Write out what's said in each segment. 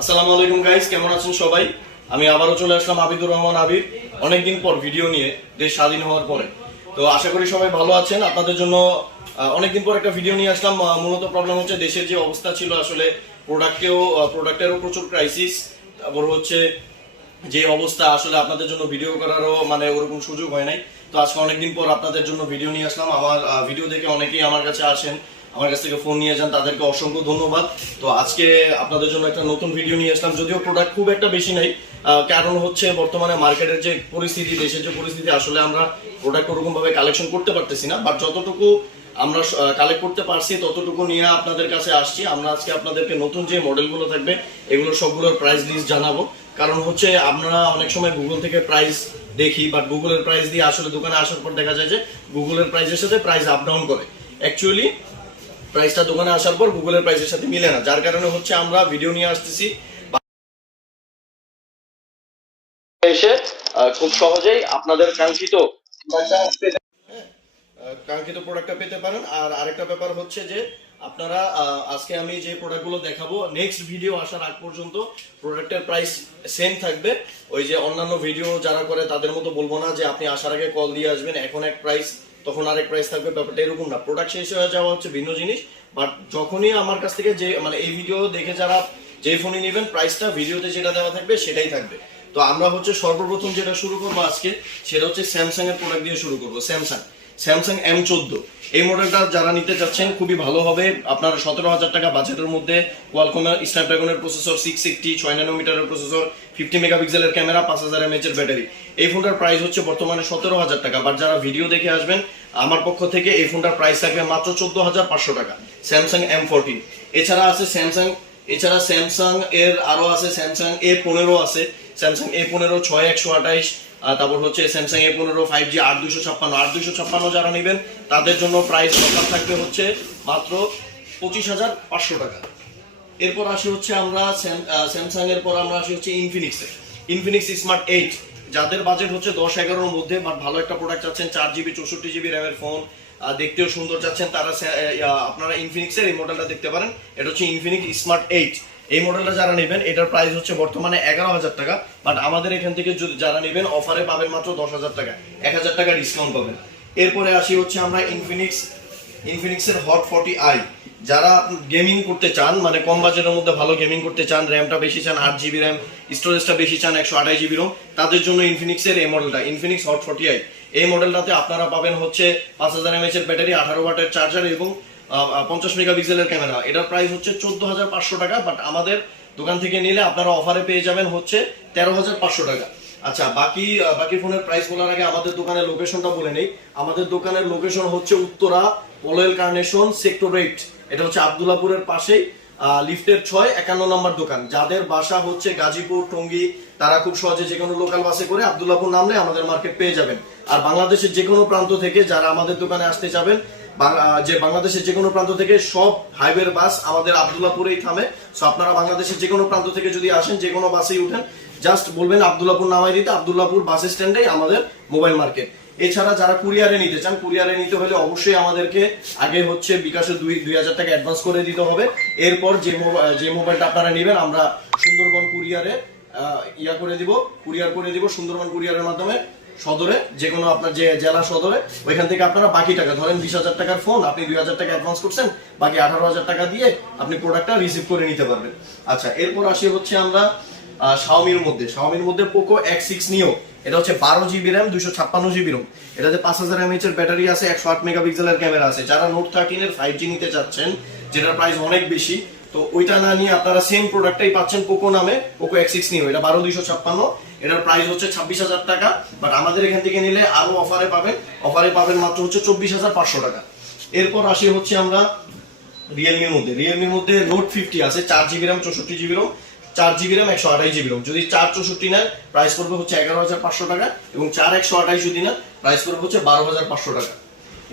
আসসালামু আলাইকুম গাইস কেমন আছেন সবাই? আমি আবারও চলে আসলাম আবিদুর রহমান আবির অনেকদিন পর ভিডিও নিয়ে দেশ স্বাধীন হওয়ার পরে। তো আশা করি সবাই ভালো আছেন। আপনাদের জন্য অনেকদিন পর একটা ভিডিও নিয়ে আসলাম। মূলত প্রবলেম হচ্ছে দেশের যে অবস্থা ছিল আসলে প্রোডাক্টেও প্রোডাক্টেরও প্রচুর ক্রাইসিস তারপর হচ্ছে যে অবস্থা, আসলে আপনাদের জন্য ভিডিও করারও মানে ওরকম সুযোগ হয় নাই। তো আজকে অনেকদিন পর আপনাদের জন্য ভিডিও নিয়ে আসলাম। আমার ভিডিও দেখে অনেকেই আমার কাছে আসেন। আমার কাছ থেকে ফোন নিয়ে যান, তাদেরকে অসংখ্য ধন্যবাদ। তো আজকে আপনাদের জন্য একটা নতুন ভিডিও নিয়ে আসলাম, যদিও প্রোডাক্ট খুব একটা বেশি নাই। কারণ হচ্ছে বর্তমানে মার্কেটের যে পরিস্থিতি, দেশের যে পরিস্থিতি, আসলে আমরা প্রোডাক্ট ওরকম ভাবে কালেকশন করতে পারতেছি না। বাট যতটুকু আমরা কালেক্ট করতে পারছি, ততটুকু নিয়ে আপনাদের কাছে আসছি। আমরা আজকে আপনাদেরকে নতুন যে মডেলগুলো থাকবে, এগুলো সবগুলোর প্রাইস লিস্ট জানাব। কারণ হচ্ছে আমরা অনেক সময় গুগল থেকে প্রাইস দেখি বাট গুগলের প্রাইস দিয়ে আসলে দোকানে আসার পর দেখা যায় যে গুগলের প্রাইসের সাথে প্রাইস আপ ডাউন করে। অ্যাকচুয়ালি প্রাইসটা দোকানে আসার পর গুগলের প্রাইসের সাথে মিলে না। যার কারণে হচ্ছে আমরা ভিডিও নিয়ে আসতেছি। এসে খুব সহজেই আপনাদের কাঙ্ক্ষিত পেতে- হ্যাঁ, কাঙ্ক্ষিত প্রোডাক্টটা পেতে পারেন। আর আরেকটা ব্যাপার হচ্ছে যে আপনারা আজকে আমি যে প্রোডাক্টগুলো দেখাবো নেক্সট ভিডিও আসার আগ পর্যন্ত প্রোডাক্টের প্রাইস সেম থাকবে। ওই যে অন্যান্য ভিডিও যারা করে তাদের মতো বলব না যে আপনি আসার আগে কল দিয়ে আসবেন। এখন এক প্রাইস তখন আরেক প্রাইস থাকবে, ব্যাপারটা এরকম না। প্রোডাক্ট শেষ হয়ে যাওয়া হচ্ছে ভিন্ন জিনিস বাট যখনই আমার কাছ থেকে যে মানে এই ভিডিও দেখে যারা যে ফোনই নেবেন প্রাইসটা ভিডিওতে যেটা দেওয়া থাকবে, সেটাই থাকবে। তো আমরা হচ্ছে সর্বপ্রথম যেটা শুরু করব আজকে, সেটা হচ্ছে স্যামসাং এর প্রোডাক্ট দিয়ে শুরু করব স্যামসাং স্যামসাং এম চোদ্দ। এই মডেলটা যারা নিতে চাচ্ছেন, খুবই ভালো হবে। আপনার সতেরো হাজার টাকা বাজেটের মধ্যে কোয়ালকমের স্ন্যাপড্রাগনের প্রসেসর সিক্স এইটটি ছয় ন্যানোমিটারের প্রসেসর ফিফটি মেগাপিক্সেলের ক্যামেরা পাঁচ হাজার এমএচ এর ব্যাটারি এই ফোনটার প্রাইস হচ্ছে বর্তমানে সতেরো হাজার টাকা। বাট যারা ভিডিও দেখে আসবেন, আমার পক্ষ থেকে এই ফোনটার প্রাইস থাকবে মাত্র চোদ্দ হাজার পাঁচশো টাকা, স্যামসাং এম ফোরটিন এছাড়া আছে স্যামসাং এছাড়া স্যামসাং এর আরও আছে, স্যামসাং এ পনেরো আছে, স্যামসাং এ পনেরো, ছয় একশো আঠাইশ তারপর হচ্ছে স্যামসাং এ পনেরো ফাইভ জি আট দুশো ছাপ্পান্ন, আট দুশো ছাপ্পান্ন যারা নেবেন, তাদের জন্য প্রাইস অফার থাকবে হচ্ছে মাত্র পঁচিশ হাজার পাঁচশো টাকা। এরপর আসি হচ্ছে আমরা স্যামসাং এর পর আমরা আসি হচ্ছে ইনফিনিক্সের ইনফিনিক্স স্মার্ট এইট যাদের বাজেট হচ্ছে দশ এগারোর মধ্যে ভালো একটা প্রোডাক্ট চাচ্ছেন, চার জিবি চৌষট্টি জিবি র্যামের ফোন দেখতেও সুন্দর চাচ্ছেন, তারা আপনারা ইনফিনিক্সের এই মডেলটা দেখতে পারেন। এটা হচ্ছে ইনফিনিক্স স্মার্ট এইট এই মডেলটা যারা নেবেন, এটার প্রাইস হচ্ছে বর্তমানে এগারো হাজার টাকা বাট আমাদের এখান থেকে যদি যারা নেবেন অফারে পাবেন মাত্র দশ হাজার টাকা। এক হাজার টাকা ডিসকাউন্ট পাবেন। এরপরে আসি হচ্ছে আমরা ইনফিনিক্স ইনফিনিক্সের হট ফর্টি আই যারা গেমিং করতে চান মানে কম বাজেটের মধ্যে ভালো গেমিং করতে চান র্যামটা বেশি চান, আট জিবি র্যাম স্টোরেজটা বেশি চান, একশো আঠাশ জিবি রোম তাদের জন্য ইনফিনিক্সের এই মডেলটা ইনফিনিক্স হট ফর্টি আই এই মডেলটাতে আপনারা পাবেন হচ্ছে পাঁচ হাজার এমএচ এর ব্যাটারি আঠারো ওয়াটের চার্জার এবং পঞ্চাশ মেগাপিক্সেলের ক্যামেরা এটার প্রাইস হচ্ছে চোদ্দ হাজার পাঁচশো টাকা বাট আমাদের দোকান থেকে নিলে আপনারা অফারে পেয়ে যাবেন হচ্ছে তেরো হাজার পাঁচশো টাকা। আচ্ছা বাকি বাকি ফোনের প্রাইস বলার আগে আমাদের দোকানের লোকেশনটা বলে নেই। আমাদের দোকানের লোকেশন হচ্ছে Uttara Polwel Carnation sector eight এটা হচ্ছে আবদুল্লাপুরের পাশেই লিফটের ছয়, একান্ন নম্বর দোকান। যাদের বাসা হচ্ছে গাজীপুর, টঙ্গী, তারা খুব সহজে যে কোনো লোকাল বাসে করে আবদুল্লাপুর নামলে আমাদের মার্কেট পেয়ে যাবেন। আর বাংলাদেশের যে কোনো প্রান্ত থেকে যারা আমাদের দোকানে আসতে যাবেন যে বাংলাদেশের যে কোনো প্রান্ত থেকে সব হাইওয়ের বাস আমাদের আবদুল্লাপুরেই থামে। সো আপনারা বাংলাদেশের যে কোনো প্রান্ত থেকে যদি আসেন, যে কোনো বাসেই উঠেন জাস্ট বলবেন আবদুল্লাপুর নামাই দিতে আবদুল্লাপুর বাস স্ট্যান্ডেই আমাদের মোবাইল মার্কেট। এছাড়া যারা কুরিয়ারে নিতে চান, কুরিয়ারে নিতে হলে অবশ্যই আমাদেরকে আগে হচ্ছে বিকাশে দুই দুই হাজার টাকা অ্যাডভান্স করে দিতে হবে। এরপর যে মোবাইল যে মোবাইলটা আপনারা নেবেন, আমরা সুন্দরবন কুরিয়ারে ইয়া করে দিব, কুরিয়ার করে দিব সুন্দরবন কুরিয়ারের মাধ্যমে সদরে, যে কোনো আপনার যে জেলা সদরে। ওইখান থেকে আপনারা বাকি টাকা, ধরেন বিশ হাজার টাকার ফোন আপনি দুই হাজার টাকা অ্যাডভান্স করছেন, বাকি আঠারো হাজার টাকা দিয়ে আপনি প্রোডাক্টটা রিসিভ করে নিতে পারবেন। আচ্ছা এরপর আসি হচ্ছে আমরা শাওমির মধ্যে। শাওমির মধ্যে পোকো এক্স সিক্স নিও এটা হচ্ছে বারো জিবি র্যাম দুশো ছাপ্পান্ন জিবি রোম এটাতে পাঁচ হাজার এমএচ এর ব্যাটারি আছে, একশো আট মেগাপিক্সেলের ক্যামেরা আছে। যারা নোট থার্টিন এর ফাইভ জি নিতে চাচ্ছেন, যেটার প্রাইস অনেক বেশি, তো ওইটা না নিয়ে আপনারা সেম প্রোডাক্টটাই পাচ্ছেন পোকো নামে পোকো এক্স সিক্স নিও এটা বারো দুইশো ছাপ্পান্ন। এটার প্রাইস হচ্ছে ছাব্বিশ হাজার টাকা। বাট আমাদের এখান থেকে নিলে আরও অফারে পাবেন। অফারে পাবেন মাত্র হচ্ছে চব্বিশ হাজার পাঁচশো টাকা। এরপর আসি হচ্ছে আমরা রিয়েলমির মধ্যে। রিয়েলমির মধ্যে নোট ফিফটি আছে, চার জিবি র্যাম চৌষট্টি জিবি রোম চার জিবি র্যাম একশো আঠাশ জিবি র্যাম যদি চার চৌষট্টি নেন প্রাইস পড়বে হচ্ছে এগারো হাজার পাঁচশো টাকা এবং চার একশো আঠাশ যদি নেন প্রাইস পড়বে হচ্ছে বারো হাজার পাঁচশো টাকা।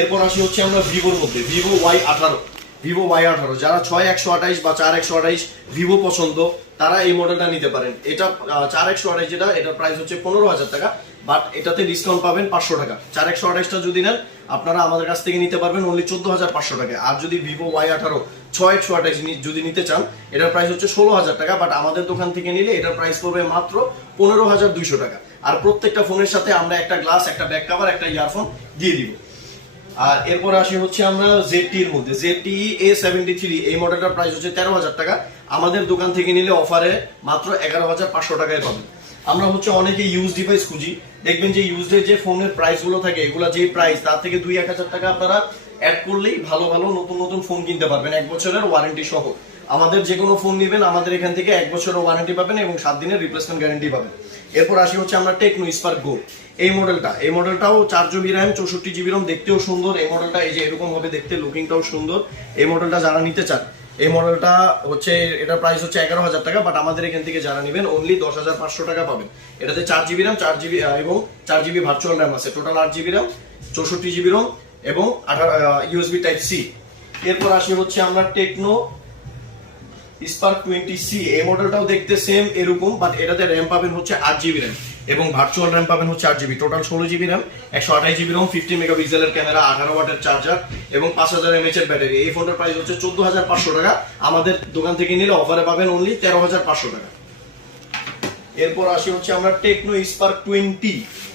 এরপর আসি হচ্ছে আমরা ভিভোর মধ্যে ভিভো ওয়াই আঠারো ভিভো ওয়াই আঠারো। যারা ছয় একশো আঠাইশ বা চার একশো আঠাইশ ভিভো পছন্দ, তারা এই মডেলটা নিতে পারেন। এটা চার একশো আঠাইশ যেটা, এটার প্রাইস হচ্ছে পনেরো হাজার টাকা। বাট এটাতে ডিসকাউন্ট পাবেন পাঁচশো টাকা। চার একশো আঠাশটা যদি নেন, আপনারা আমাদের কাছ থেকে নিতে পারবেন অনলি চোদ্দ হাজার পাঁচশো টাকা। আর যদি ভিভো ওয়াই আঠারো, ছয় একশো আঠাশ যদি নিতে চান, এটার প্রাইস হচ্ছে ষোলো হাজার টাকা বাট আমাদের দোকান থেকে নিলে এটার প্রাইস পড়বে মাত্র পনেরো হাজার দুইশো টাকা। আর প্রত্যেকটা ফোনের সাথে আমরা একটা গ্লাস একটা ব্যাক কাভার একটা ইয়ারফোন দিয়ে দিব। আর এরপর আসি হচ্ছে আমরা জেডটি এর মধ্যে। জেডটি এ সেভেন্টি থ্রি এই মডেলটার প্রাইস হচ্ছে তেরো হাজার টাকা। আমাদের দোকান থেকে নিলে অফারে মাত্র এগারো হাজার পাঁচশো টাকায় পাবেন। আমরা হচ্ছে অনেকে ইউজ ডিভাইস খুঁজি। দেখবেন যে ইউজডের যে ফোনের প্রাইসগুলো থাকে, এগুলো যে প্রাইস তার থেকে দুই, এক হাজার টাকা আপনারা অ্যাড করলেই ভালো ভালো নতুন নতুন ফোন কিনতে পারবেন, এক বছরের ওয়ারেন্টি সহ। আমাদের যে কোনো ফোন নেবেন, আমাদের এখান থেকে এক বছরের ওয়ারেন্টি পাবেন এবং সাত দিনের রিপ্লেসমেন্ট গ্যারেন্টি পাবেন। এরপর আসি হচ্ছে আমরা টেকনো স্পার্ক গো এই মডেলটা এই মডেলটাও চার জিবি র্যাম চৌষট্টি জিবি রম দেখতেও সুন্দর। এই মডেলটা এই যে এরকম হবে দেখতে লুকিংটাও সুন্দর। এই মডেলটা যারা নিতে চান এই মডেলটা হচ্ছে এটার প্রাইস হচ্ছে এগারো হাজার টাকা বাট আমাদের এখান থেকে যারা নেবেন অনলি দশ হাজার পাঁচশো টাকা পাবেন। এটাতে চার জিবি র্যাম চার জিবি এবং চার জিবি ভার্চুয়াল র্যাম আছে। টোটাল আট জিবি র্যাম চৌষট্টি জিবি রম এবং আঠারো ইউএসবি টাইপ সি এরপর আসি হচ্ছে আমরা টেকনো স্পার্ক টোয়েন্টি সি এই মডেলটাও দেখতে সেম এরকম বাট এটাতে র্যাম পাবেন হচ্ছে আট জিবি র্যাম এবং ভার্চুয়াল র্যাম পাবেন হচ্ছে আট জিবি টোটাল ষোলো জিবি র্যাম একশো আঠাশ জিবি রম ফিফটি মেগাপিক্সেলের ক্যামেরা আঠারো ওয়াটের চার্জার এবং পাঁচ হাজার এমএচ এর ব্যাটারি এই ফোনটার প্রাইস হচ্ছে চোদ্দ হাজার পাঁচশো টাকা। আমাদের দোকান থেকে নিলে অফারে পাবেন অনলি তেরো হাজার পাঁচশো টাকা। এরপর আসি হচ্ছে আমরা টেকনো স্পার্ক টোয়েন্টি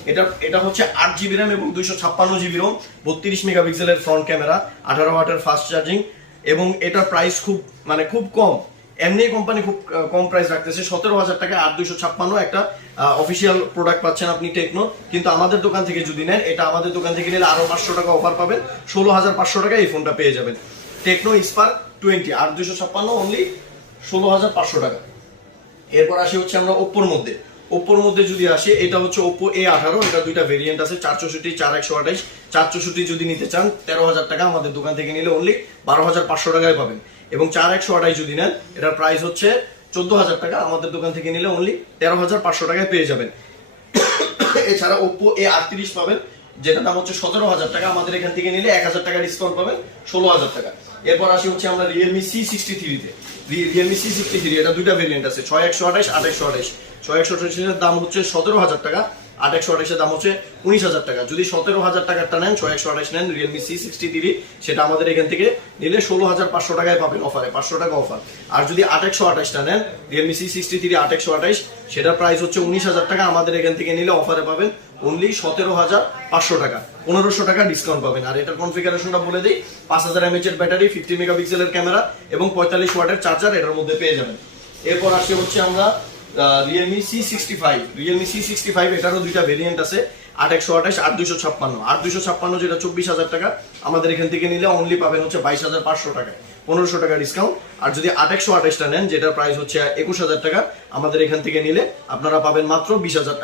এটা এটা হচ্ছে আট জিবি র্যাম এবং দুইশো ছাপ্পান্ন জিবি রোম বত্রিশ মেগাপিক্সেলের ফ্রন্ট ক্যামেরা আঠারো ওয়াটের ফাস্ট চার্জিং এবং এটার প্রাইস খুব মানে খুব কম। এমনি কোম্পানি খুব কম প্রাইস রাখতেছে। সতেরো হাজার টাকা, আট দুইশো ছাপ্পান্ন একটা অফিসিয়াল প্রোডাক্ট পাচ্ছেন আপনি টেকনো কিন্তু আমাদের দোকান থেকে যদি নেন, এটা আমাদের দোকান থেকে নিলে আরও পাঁচশো টাকা অফার পাবেন। ষোলো হাজার পাঁচশো টাকা এই ফোনটা পেয়ে যাবেন। টেকনো স্পার্ক টোয়েন্টি আট দুইশো ছাপ্পান্ন অনলি ষোলো হাজার পাঁচশো টাকা। এরপর আসি হচ্ছে আমরা ওপ্পোর মধ্যে। ওপ্পোর মধ্যে যদি আসে, এটা হচ্ছে ওপ্পো এ আঠারো, এটা দুইটা ভেরিয়েন্ট আছে, চার চৌষট্টি, চার একশো আঠাইশ। চার চৌষট্টি যদি নিতে চান, তেরো হাজার টাকা আমাদের দোকান থেকে নিলে অনলি বারো হাজার পাঁচশো টাকায় পাবেন। এবং চার একশো আঠাইশ যদি নেন এটার প্রাইস হচ্ছে চোদ্দ হাজার টাকা। আমাদের দোকান থেকে নিলে অনলি তেরো হাজার পাঁচশো টাকায় পেয়ে যাবেন। এছাড়া ওপ্পো এ আটত্রিশ পাবেন যেটা দাম হচ্ছে সতেরো হাজার টাকা। আমাদের এখান থেকে নিলে এক হাজার টাকা ডিসকাউন্ট পাবেন, ষোলো হাজার টাকা। এরপর আসি হচ্ছে আমরা রিয়েলমি সি সিক্সটি থ্রিতে রিয়েলমি সি সিক্সটি থ্রি এটা দুইটা ভেরিয়েন্ট আছে, ছয় একশো আঠাইশ, আট একশো আঠাইশ। ছয় একশো আঠাইশের দাম হচ্ছে সতেরো হাজার টাকা। আট একশো আঠাইশের দাম হচ্ছে উনিশ হাজার টাকা। যদি সতেরো হাজার টাকারটা নেন, ছয় একশো আঠাইশ নেন রিয়েলমি সি সিক্সটি থ্রি সেটা আমাদের এখান থেকে নিলে ষোলো হাজার পাঁচশো টাকায় পাবেন অফারে পাঁচশো টাকা অফার আর যদি আট একশো আঠাইশটা নেন রিয়েলমি সি সিক্সটি থ্রি আট একশো আঠাইশ, সেটার প্রাইস হচ্ছে উনিশ হাজার টাকা, আমাদের এখান থেকে নিলে অফারে পাবেন অনলি সতেরো হাজার পাঁচশো টাকা। পনেরোশো টাকা ডিসকাউন্ট পাবেন। আর এটার কনফিগারেশনটা বলে দিই, পাঁচ হাজার এমএচ এর ব্যাটারি ফিফটি মেগাপিক্সেলের ক্যামেরা এবং পঁয়তাল্লিশ ওয়াটের চার্জার এটার মধ্যে পেয়ে যাবেন। এরপর আসছে হচ্ছে আমরা Realme C sixty five Realme C sixty five এটারও দুইটা ভেরিয়েন্ট আছে, আট একশো আঠাশ, আট দুইশো ছাপ্পান্ন। আট দুইশো ছাপ্পান্ন যেটা চব্বিশ হাজার টাকা, আমাদের এখান থেকে নিলে অনলি পাবেন হচ্ছে বাইশ হাজার পাঁচশো টাকায়, পনেরোশো টাকা ডিসকাউন্ট আর যদি আট একশো আঠাশটা নেন যেটার প্রাইস হচ্ছে একুশ হাজার টাকা, আমাদের এখান থেকে নিলে আপনারা পাবেন মাত্র বিশ হাজার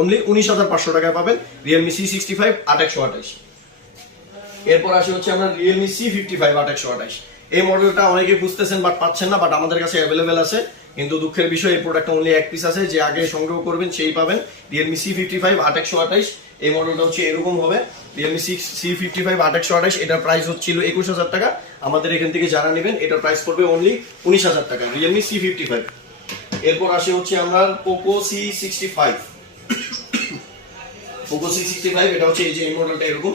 অনলি উনিশ হাজার পাঁচশো টাকায় পাবেন রিয়েলমি সি সিক্সটি ফাইভ আট একশো আঠাশ। এরপর আসে হচ্ছে আমরা রিয়েলমি সি ফিফটি ফাইভ আট একশো আঠাশ। এই মডেলটা অনেকে খুঁজতেছেন বাট পাচ্ছেন না বাট আমাদের কাছে অ্যাভেলেবেল আছে। কিন্তু দুঃখের বিষয়, এই প্রোডাক্টটা অনলি এক পিস আছে, যে আগে সংগ্রহ করবেন সেই পাবেন। রিয়েলমি সি ফিফটি ফাইভ আট একশো আঠাইশ এই মডেলটা হচ্ছে এরকম হবে। Realme six C fifty five আট একশো আঠাইশ এটার প্রাইস হচ্ছিল একুশ হাজার টাকা। আমাদের এখান থেকে যারা নেবেন, এটার প্রাইস পড়বে অনলি উনিশ হাজার টাকা রিয়েলমি সি ফিফটি ফাইভ এরপর আসে হচ্ছে আমরা Poco C sixty five Poco C sixty five এটা হচ্ছে এই যে এই মডেলটা এরকম।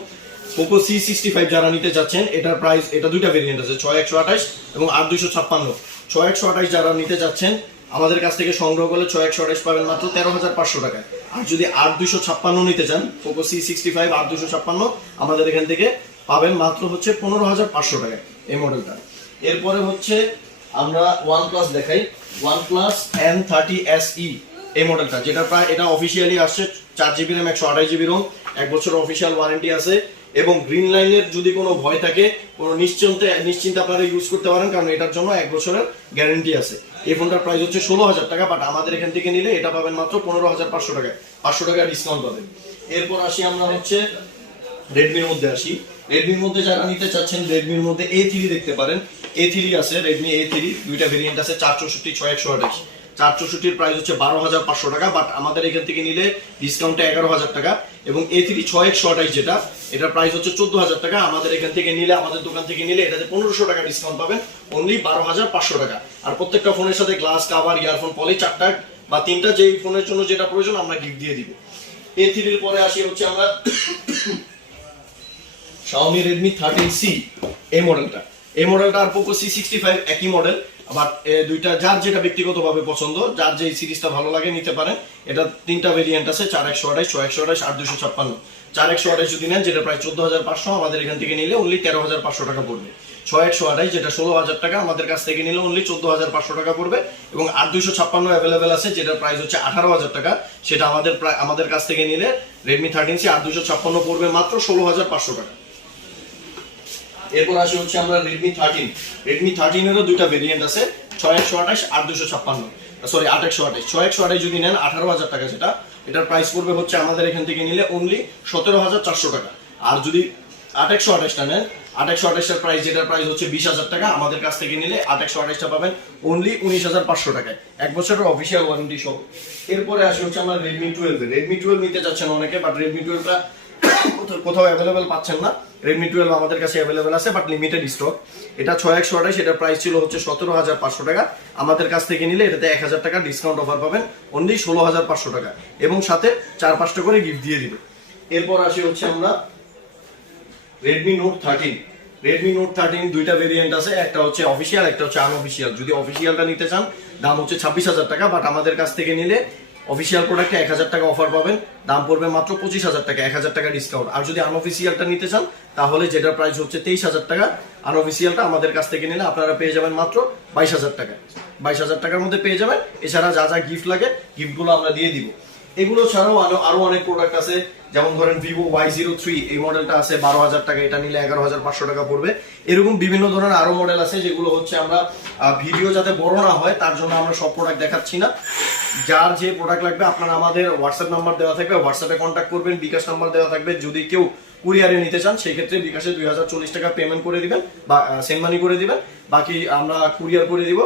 পোকো সি সিক্সটি ফাইভ যারা নিতে চাচ্ছেন এটার প্রাইস এটা দুইটা ভেরিয়েন্ট আছে ছয় একশো আঠাশ এবং আট দুইশো ছাপ্পান্ন। ছয় একশো আঠাশ যারা নিতে চাচ্ছেন আমাদের কাছ থেকে সংগ্রহ করলে ছয় একশো আঠাশ পাবেন মাত্র তেরো হাজার পাঁচশো টাকায়। আর যদি আট দুইশো ছাপ্পান্ন নিতে চান পোকো সি সিক্সটি ফাইভ আট দুশো ছাপ্পান্ন, আমাদের এখান থেকে পাবেন মাত্র হচ্ছে পনেরো হাজার পাঁচশো টাকায় এই মডেলটা এরপরে হচ্ছে আমরা ওয়ান প্লাস দেখাই। OnePlus N thirty S E এই মডেলটা যেটা প্রায়, এটা অফিসিয়ালি আসছে চার জিবি র্যাম একশো আঠাশ জিবি রোম এক বছর অফিসিয়াল ওয়ারেন্টি আছে। এবং গ্রিন লাইনের যদি কোনো ভয় থাকে, কোনো নিশ্চিন্তে নিশ্চিন্তে আপনারা ইউজ করতে পারেন, কারণ এটার জন্য এক বছরের গ্যারেন্টি আছে। এই ফোনটার প্রাইস হচ্ছে ষোলো হাজার টাকা বাট আমাদের এখান থেকে নিলে এটা পাবেন মাত্র পনেরো হাজার পাঁচশো টাকায়। পাঁচশো টাকা ডিসকাউন্ট পাবেন। এরপর আসি আমরা হচ্ছে রেডমির মধ্যে আসি। রেডমির মধ্যে যারা নিতে চাচ্ছেন রেডমির মধ্যে এ থ্রি দেখতে পারেন। এ থ্রি আছে রেডমি এ থ্রি দুইটা ভেরিয়েন্ট আছে, চার চৌষট্টি, ছয় একশো আঠাশ। চার চৌষট্টির প্রাইস হচ্ছে বারো হাজার পাঁচশো টাকা বাট আমাদের এখান থেকে নিলে ডিসকাউন্টে এগারো হাজার টাকা। এবং এ থ্রি ছয় একশো আঠাশ যেটা এটার প্রাইস হচ্ছে চোদ্দ হাজার টাকা। আমাদের এখান থেকে নিলে, আমাদের দোকান থেকে নিলে এটাতে পনেরোশো টাকা ডিসকাউন্ট পাবেন। অনলি বারো হাজার পাঁচশো টাকা। আর প্রত্যেকটা ফোনের সাথে গ্লাস কাভার ইয়ারফোন পলি চারটা বা তিনটা যেই ফোনের জন্য যেটা প্রয়োজন, আমরা গিফট দিয়ে দিব। এ থ্রির পরে আসি হচ্ছে আমরা Xiaomi Redmi 13C এই মডেলটা এই মডেলটা আর Poco C65 একই মডেল বাট দুইটা যার যেটা ব্যক্তিগতভাবে পছন্দ, যার যে সিরিজটা ভালো লাগে নিতে পারেন, এটা তিনটা ভেরিয়েন্ট আছে, চার একশো আঠাশ, ছয় একশো আঠাশ, আট দুশো ছাপ্পান্ন। চার একশো আঠাশ যদি নেন, যেটা প্রায় চোদ্দ হাজার পাঁচশো, আমাদের এখান থেকে নিলে অনলি তেরো হাজার পাঁচশো টাকা পড়বে। ছয় একশো আঠাশ, যেটা ষোলো হাজার টাকা, আমাদের কাছ থেকে নিলে অনলি চোদ্দ হাজার পাঁচশো টাকা পড়বে, এবং আট দুশো ছাপ্পান্ন অ্যাভেলেবেল আছে, যেটার প্রাইস হচ্ছে আঠারো হাজার টাকা, সেটা আমাদের প্রায়, আমাদের কাছ থেকে নিলে রেডমি থার্টিন সি আট দুশো ছাপ্পান্ন পড়বে মাত্র ষোলো হাজার পাঁচশো টাকা। এরপর আসি হচ্ছে আমরা রেডমি থার্টিন রেডমি থার্টিনেরও দুইটা ভেরিয়েন্ট আছে, ছয় একশো আঠাশ আট দুশো ছাপ্পান্ন। সরি আট একশো আঠাশ। ছয় একশো আঠাশ যদি নেন, আঠারো হাজার টাকা সেটা এটার প্রাইস পড়বে হচ্ছে আমাদের এখান থেকে নিলে অনলি সতেরো হাজার চারশো টাকা। আর যদি আট একশো আঠাশটা নেন, আট একশো আঠাশটার প্রাইস যেটার প্রাইস হচ্ছে বিশ হাজার টাকা, আমাদের কাছ থেকে নিলে আট একশো আঠাশটা পাবেন অনলি উনিশ হাজার পাঁচশো টাকায়। এক বছরের অফিসিয়াল ওয়ারেন্টি সহ। এরপরে আসি হচ্ছে আমরা রেডমি টুয়েলভ রেডমি টুয়েলভ নিতে চাচ্ছেন অনেকে বাট রেডমি টুয়েলভটা কোথাও- অ্যাভেলেবেল পাচ্ছেন না। রেডমি টুয়েলভ আমাদের কাছে অ্যাভেলেবেল আছে বাট লিমিটেড স্টক এটা ছয় একশো আঠাশ, এটার প্রাইস ছিল হচ্ছে সতেরো হাজার পাঁচশো টাকা। আমাদের কাছ থেকে নিলে এটাতে এক হাজার টাকা ডিসকাউন্ট অফার পাবেন অনলি ষোলো হাজার পাঁচশো টাকা। এবং সাথে চার পাঁচটা করে গিফট দিয়ে দিবে। এরপর আসি হচ্ছে আমরা Redmi note thirteen Redmi note thirteen দুইটা ভেরিয়েন্ট আছে, একটা হচ্ছে অফিসিয়াল একটা হচ্ছে আনঅফিসিয়াল যদি অফিসিয়ালটা নিতে চান, দাম হচ্ছে ছাব্বিশ হাজার টাকা বাট আমাদের কাছ থেকে নিলে অফিসিয়াল প্রোডাক্টে এক হাজার টাকা অফার পাবেন। দাম পড়বে মাত্র পঁচিশ হাজার টাকা, এক হাজার টাকা ডিসকাউন্ট আর যদি আনঅফিসিয়ালটা নিতে চান, তাহলে যেটার প্রাইস হচ্ছে তেইশ হাজার টাকা আনঅফিসিয়ালটা আমাদের কাছ থেকে নিলে আপনারা পেয়ে যাবেন মাত্র বাইশ হাজার টাকা। বাইশ হাজার টাকার মধ্যে পেয়ে যাবেন। এছাড়া যা যা গিফট লাগে গিফটগুলো আমরা দিয়ে দিব। এগুলো ছাড়াও আরও অনেক প্রোডাক্ট আছে। যেমন ধরেন ভিভো ওয়াই জিরো থ্রি এই মডেলটা আছে বারো হাজার টাকা, এটা নিলে এগারো হাজার পাঁচশো টাকা পড়বে। এরকম বিভিন্ন ধরনের আরও মডেল আছে, যেগুলো হচ্ছে আমরা ভিডিও যাতে বড় না হয়, তার জন্য আমরা সব প্রোডাক্ট দেখাচ্ছি না। যার যে প্রোডাক্ট লাগবে, আপনারা আমাদের হোয়াটসঅ্যাপ নাম্বার দেওয়া থাকবে হোয়াটসঅ্যাপে কন্ট্যাক্ট করবেন, বিকাশ নাম্বার দেওয়া থাকবে। যদি কেউ কুরিয়ারে নিতে চান সেই ক্ষেত্রে বিকাশে দুই হাজার চল্লিশ টাকা পেমেন্ট করে দিবেন বা সেন্ড মানি করে দিবেন। বাকি আমরা কুরিয়ার করে দিব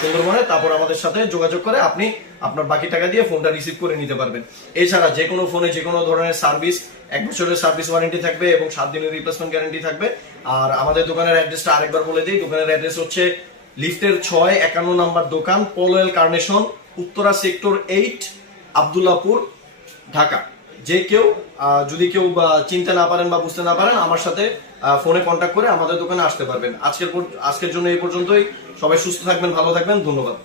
সুন্দরবনে। তারপর আমাদের সাথে যোগাযোগ করে আপনি আপনার বাকি টাকা দিয়ে ফোনটা রিসিভ করে নিতে পারবেন। এছাড়া যে কোনো ফোনে যে কোনো ধরনের সার্ভিস এক বছরের সার্ভিস ওয়ারেন্টি থাকবে এবং সাত দিনের রিপ্লেসমেন্ট গ্যারান্টি থাকবে। আর আমাদের দোকানের অ্যাড্রেসটা আরেকবার বলে দিই। দোকানের অ্যাড্রেস হচ্ছে লিফটের ছয় একান্ন নাম্বার দোকান Polwel Carnation Uttara sector eight Abdullahpur Dhaka. যে কেউ যদি কেউ চিনতে না পারেন বা বুঝতে না পারেন, আমার সাথে ফোনে কন্ট্যাক্ট করে আমাদের দোকানে আসতে পারবেন। আজকের আজকের জন্য এই পর্যন্তই। সবাই সুস্থ থাকবেন, ভালো থাকবেন। ধন্যবাদ।